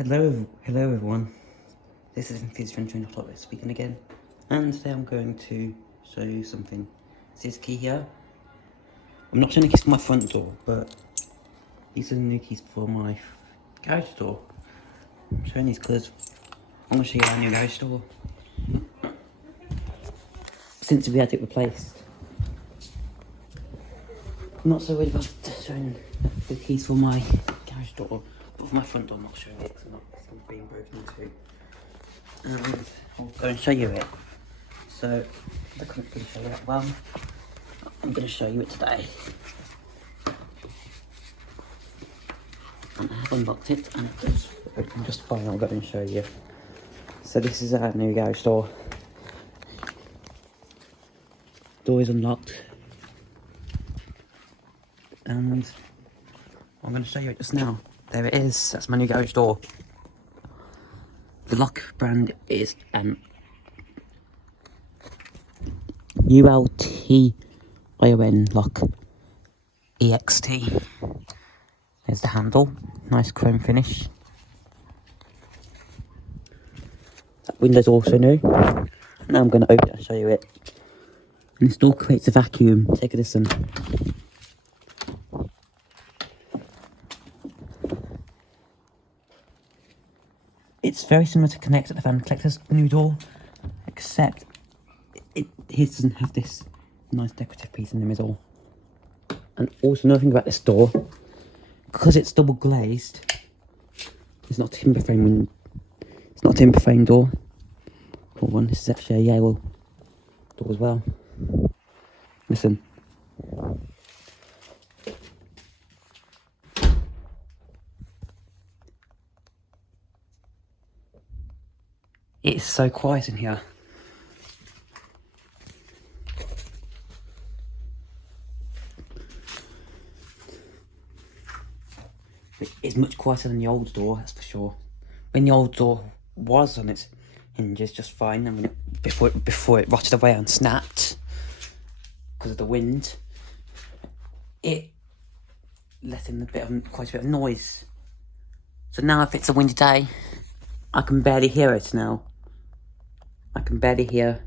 Hello everyone. This is Infused22 speaking again, and today I'm going to show you something. This key here. I'm not showing the keys for my front door, but these are the new keys for my garage door. I'm showing these because I'm going to show you our new garage door. Since we had it replaced, I'm not so worried about showing the keys for my garage door, but for my front door I'm not showing it because it's not being broken into. And I'll go and show you it. So, I couldn't really show you that well. I'm going to show you it today. And I have unlocked it and it does open just fine. I'll go and show you. So this is our new garage door. Door is unlocked. And I'm going to show you it just now. There it is. That's my new garage door. The lock brand is ULTION lock EXT. There's the handle, nice chrome finish. That window's also new. Now I'm going to open it and show you it. And this door creates a vacuum. Take a listen. It's very similar to Connect at the Van Collector's new door, except his doesn't have this nice decorative piece in the middle. And also another thing about this door, because it's double glazed, it's not a timber frame. It's not a timber frame door. Cool one. This is actually a yellow door as well. Listen. It's so quiet in here. It's much quieter than the old door, that's for sure. When the old door was on its hinges just fine, I mean, before it rotted away and snapped because of the wind, it let in quite a bit of noise. So now if it's a windy day, I can barely hear it now. I can barely hear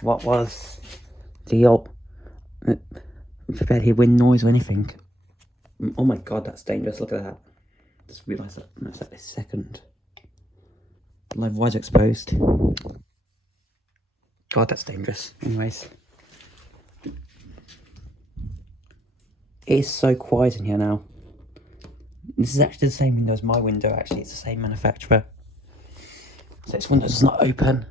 what was the old. I can barely hear wind noise or anything. Oh my god, that's dangerous. Look at that. Just realised that that's like this second. Live wires exposed. God, that's dangerous. Anyways. It is so quiet in here now. This is actually the same window as my window, actually. It's the same manufacturer. So this window does not open.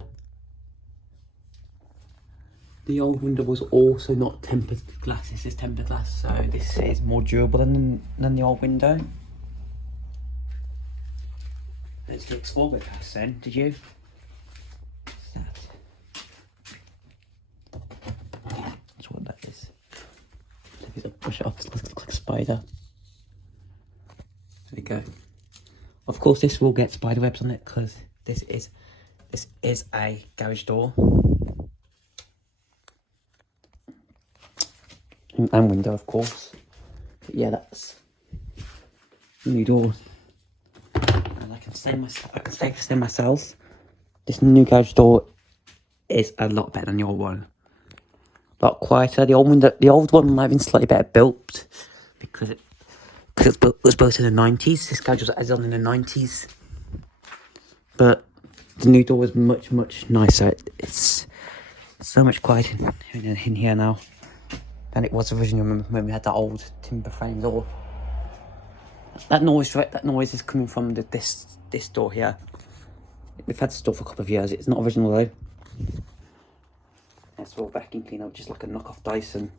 The old window was also not tempered glass. This is tempered glass, so this is more durable than the old window. Let's look forward past then, did you? What's that? That's what that is. If I push it off, it looks like a spider. There we go. Of course, this will get spider webs on it because this is a garage door and window, of course. But yeah, that's the new door. And I can say myself, this new garage door is a lot better than the old one. A lot quieter. The old one might have been slightly better built because it was built in the 90s. This garage was added on in the 90s. But the new door was much, much nicer. It's so much quieter in here now than it was originally when we had that old timber frame door. That noise is coming from this door here. We've had this door for a couple of years. It's not original though. It's all vacuum cleaner, just like a knockoff Dyson.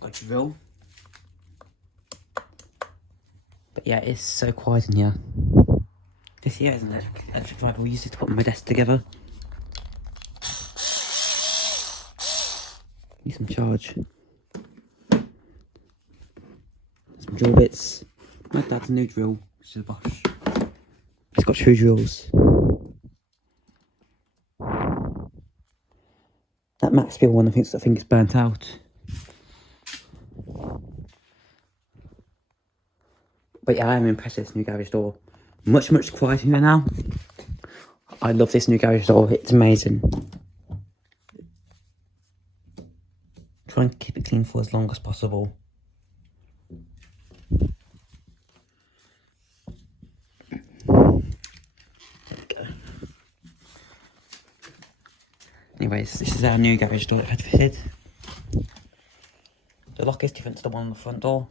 Got a drill. But yeah, it's so quiet in here. This here is an electric driver. We used it to put my desk together. Need some charge. Some drill bits. My dad's new drill, which is a Bosch. It's got 2 drills. That Max Steel one, I think it's burnt out. But yeah, I am impressed with this new garage door. Much quieter here now. I love this new garage door, it's amazing. Try and keep it clean for as long as possible. Anyways, this is our new garage door that had fitted. The lock is different to the one on the front door.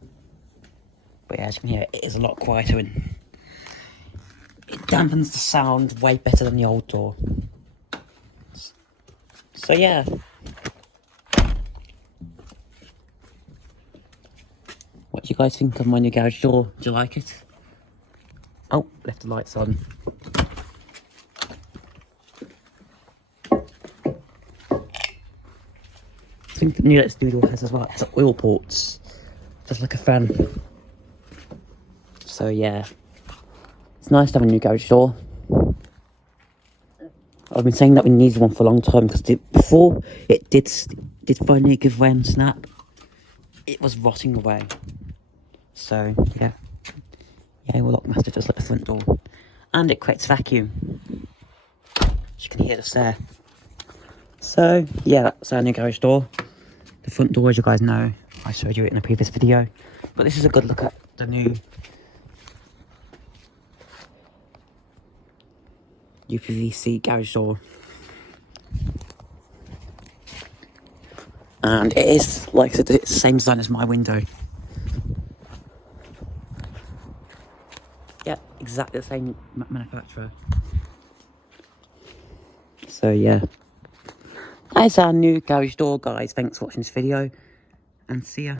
But yeah, as you can hear, it is a lot quieter and it dampens the sound way better than the old door. So yeah. What do you guys think of my new garage door? Do you like it? Oh, left the lights on. I think the new Let's Do door has as well. It has oil ports, just like a fan. So yeah, it's nice to have a new garage door. I've been saying that we needed one for a long time because before it did finally give way and snap, it was rotting away. So yeah, Lockmaster does like the front door, and it creates vacuum. As you can hear just there. So yeah, that's our new garage door. The front door, as you guys know, I showed you it in a previous video. But this is a good look at the new UPVC garage door. And it is, like I said, it's the same design as my window. Yeah, exactly the same manufacturer. So yeah. That's our new garage door, guys. Thanks for watching this video, and see ya.